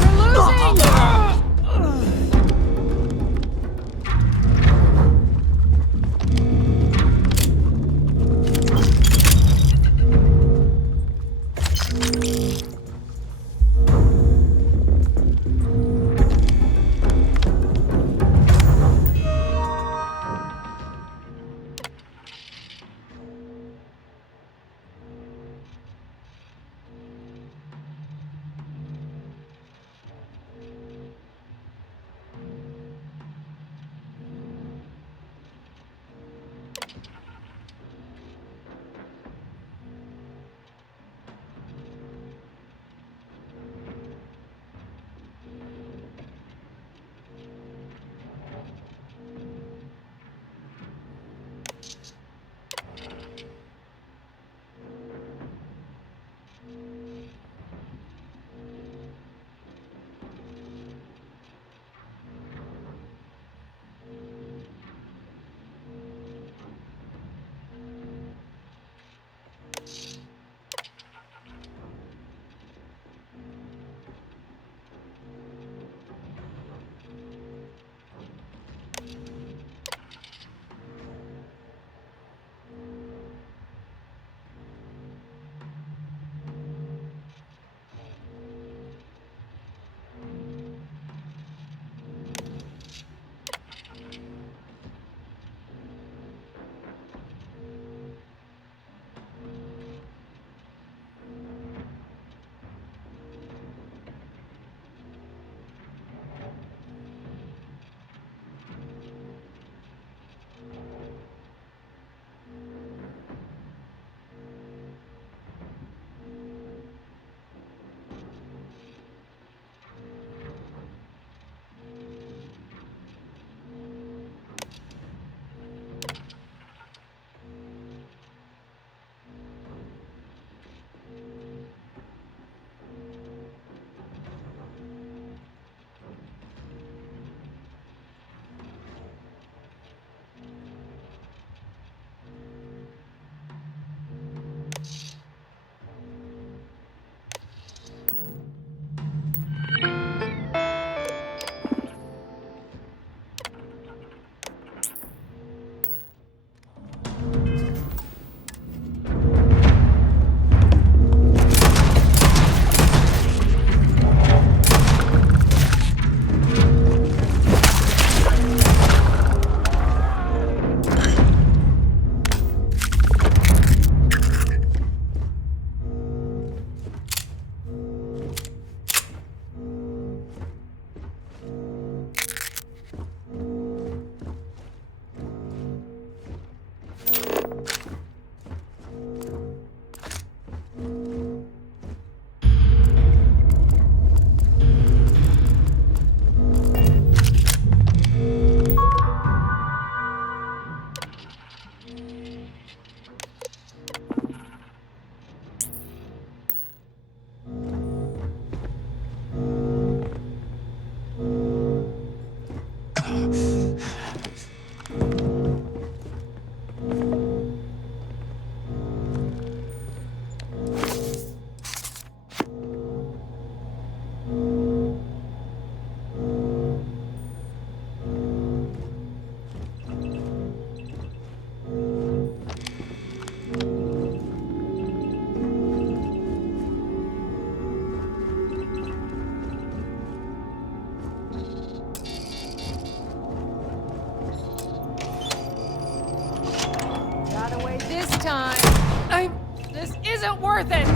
This isn't worth it!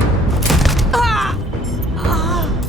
Ah! Ah!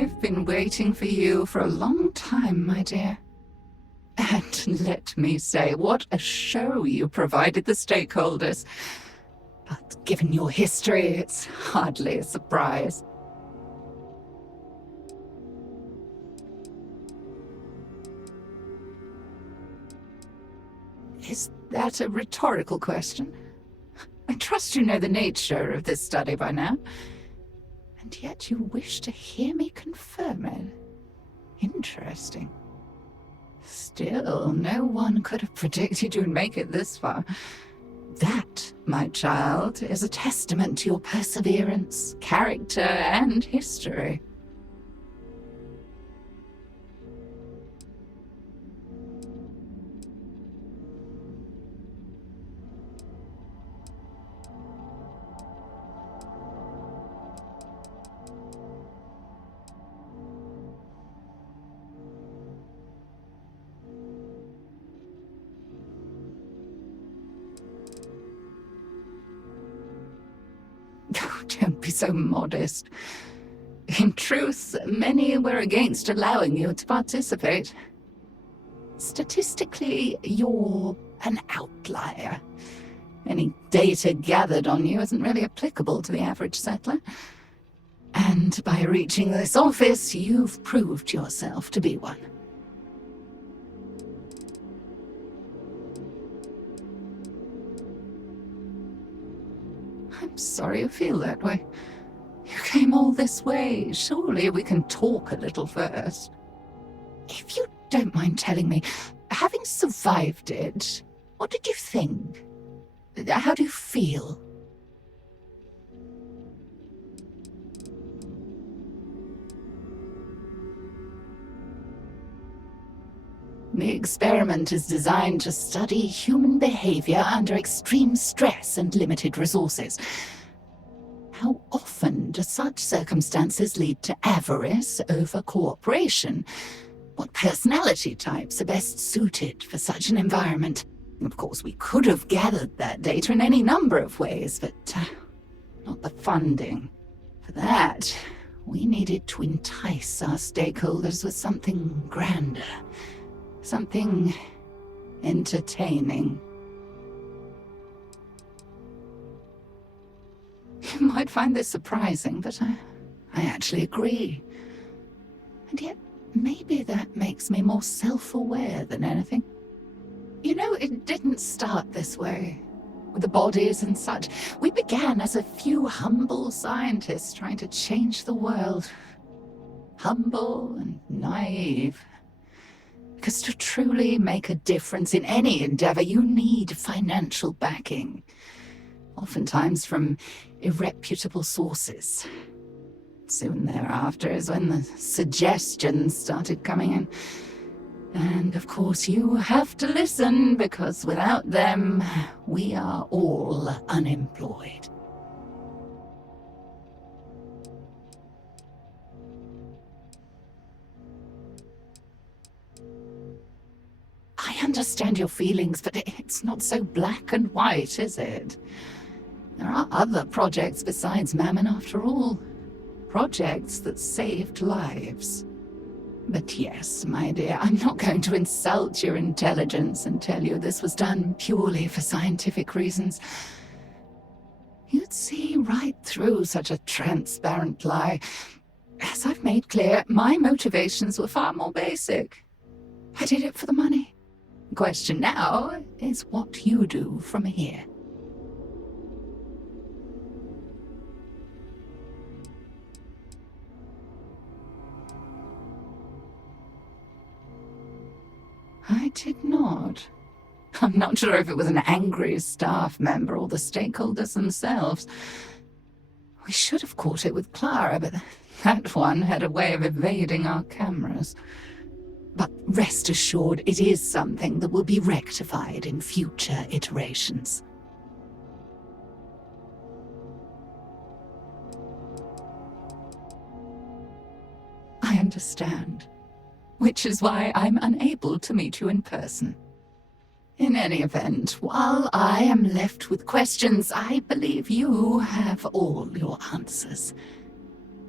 I've been waiting for you for a long time, my dear. And let me say, what a show you provided the stakeholders. But given your history, it's hardly a surprise. Is that a rhetorical question? I trust you know the nature of this study by now. And yet you wish to hear me confirm it. Interesting. Still, no one could have predicted you'd make it this far. That, my child, is a testament to your perseverance, character, and history. Oh, don't be so modest. In truth, many were against allowing you to participate. Statistically, you're an outlier. Any data gathered on you isn't really applicable to the average settler. And by reaching this office, you've proved yourself to be one. I'm sorry you feel that way. You came all this way. Surely we can talk a little first. If you don't mind telling me, having survived it, what did you think? How do you feel? The experiment is designed to study human behavior under extreme stress and limited resources. How often do such circumstances lead to avarice over cooperation? What personality types are best suited for such an environment? Of course, we could have gathered that data in any number of ways, but not the funding. For that, we needed to entice our stakeholders with something grander. Something entertaining. You might find this surprising, but I actually agree. And yet, maybe that makes me more self-aware than anything. You know, it didn't start this way, with the bodies and such. We began as a few humble scientists trying to change the world. Humble and naive. Because to truly make a difference in any endeavor, you need financial backing. Oftentimes from irreputable sources. Soon thereafter is when the suggestions started coming in. And of course you have to listen, because without them, we are all unemployed. I understand your feelings, but it's not so black and white, is it? There are other projects besides Mammon, after all. Projects that saved lives. But yes, my dear, I'm not going to insult your intelligence and tell you this was done purely for scientific reasons. You'd see right through such a transparent lie. As I've made clear, my motivations were far more basic. I did it for the money. The question now is what you do from here. I did not. I'm not sure if it was an angry staff member or the stakeholders themselves. We should have caught it with Clara, but that one had a way of evading our cameras. But rest assured, it is something that will be rectified in future iterations. I understand. Which is why I'm unable to meet you in person. In any event, while I am left with questions, I believe you have all your answers.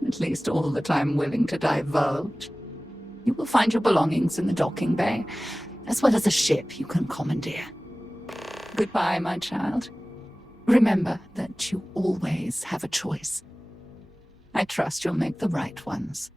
At least all that I'm willing to divulge. You will find your belongings in the docking bay, as well as a ship you can commandeer. Goodbye, my child. Remember that you always have a choice. I trust you'll make the right ones.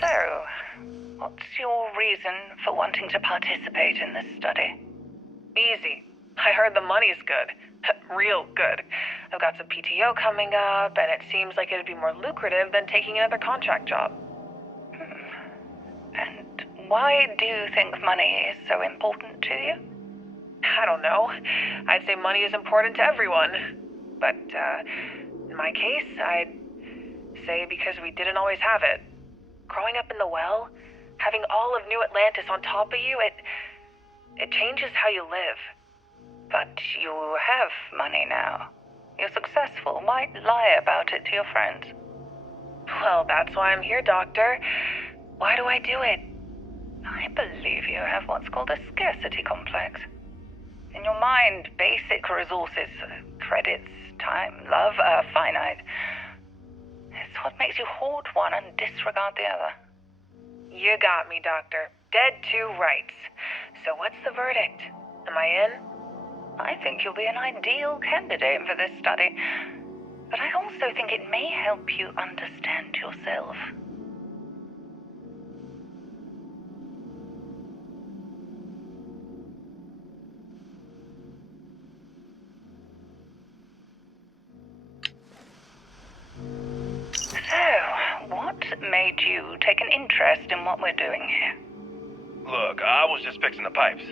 So, what's your reason for wanting to participate in this study? Easy. I heard the money's good. Real good. I've got some PTO coming up, and it seems like it'd be more lucrative than taking another contract job. And why do you think money is so important to you? I don't know. I'd say money is important to everyone. But, in my case, I'd say because we didn't always have it. Growing up in the well, having all of New Atlantis on top of you, it changes how you live. But you have money now. You're successful. Why lie about it to your friends? Well, that's why I'm here, Doctor. Why do I do it? I believe you have what's called a scarcity complex. In your mind, basic resources, credits, time, love are finite. It's what makes you hoard one and disregard the other. You got me, Doctor. Dead to rights. So what's the verdict? Am I in? I think you'll be an ideal candidate for this study. But I also think it may help you understand yourself. So, what made you take an interest in what we're doing here? Look, I was just fixing the pipes.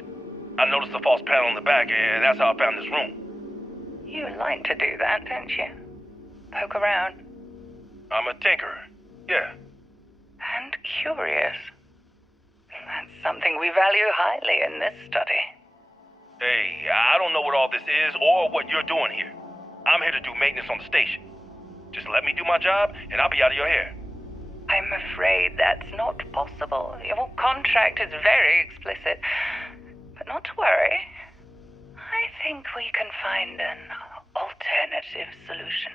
I noticed the false panel in the back, and that's how I found this room. You like to do that, don't you? Poke around. I'm a tinkerer. Yeah. And curious. That's something we value highly in this study. Hey, I don't know what all this is or what you're doing here. I'm here to do maintenance on the station. Just let me do my job, and I'll be out of your hair. I'm afraid that's not possible. Your contract is very explicit. But not to worry. I think we can find an alternative solution.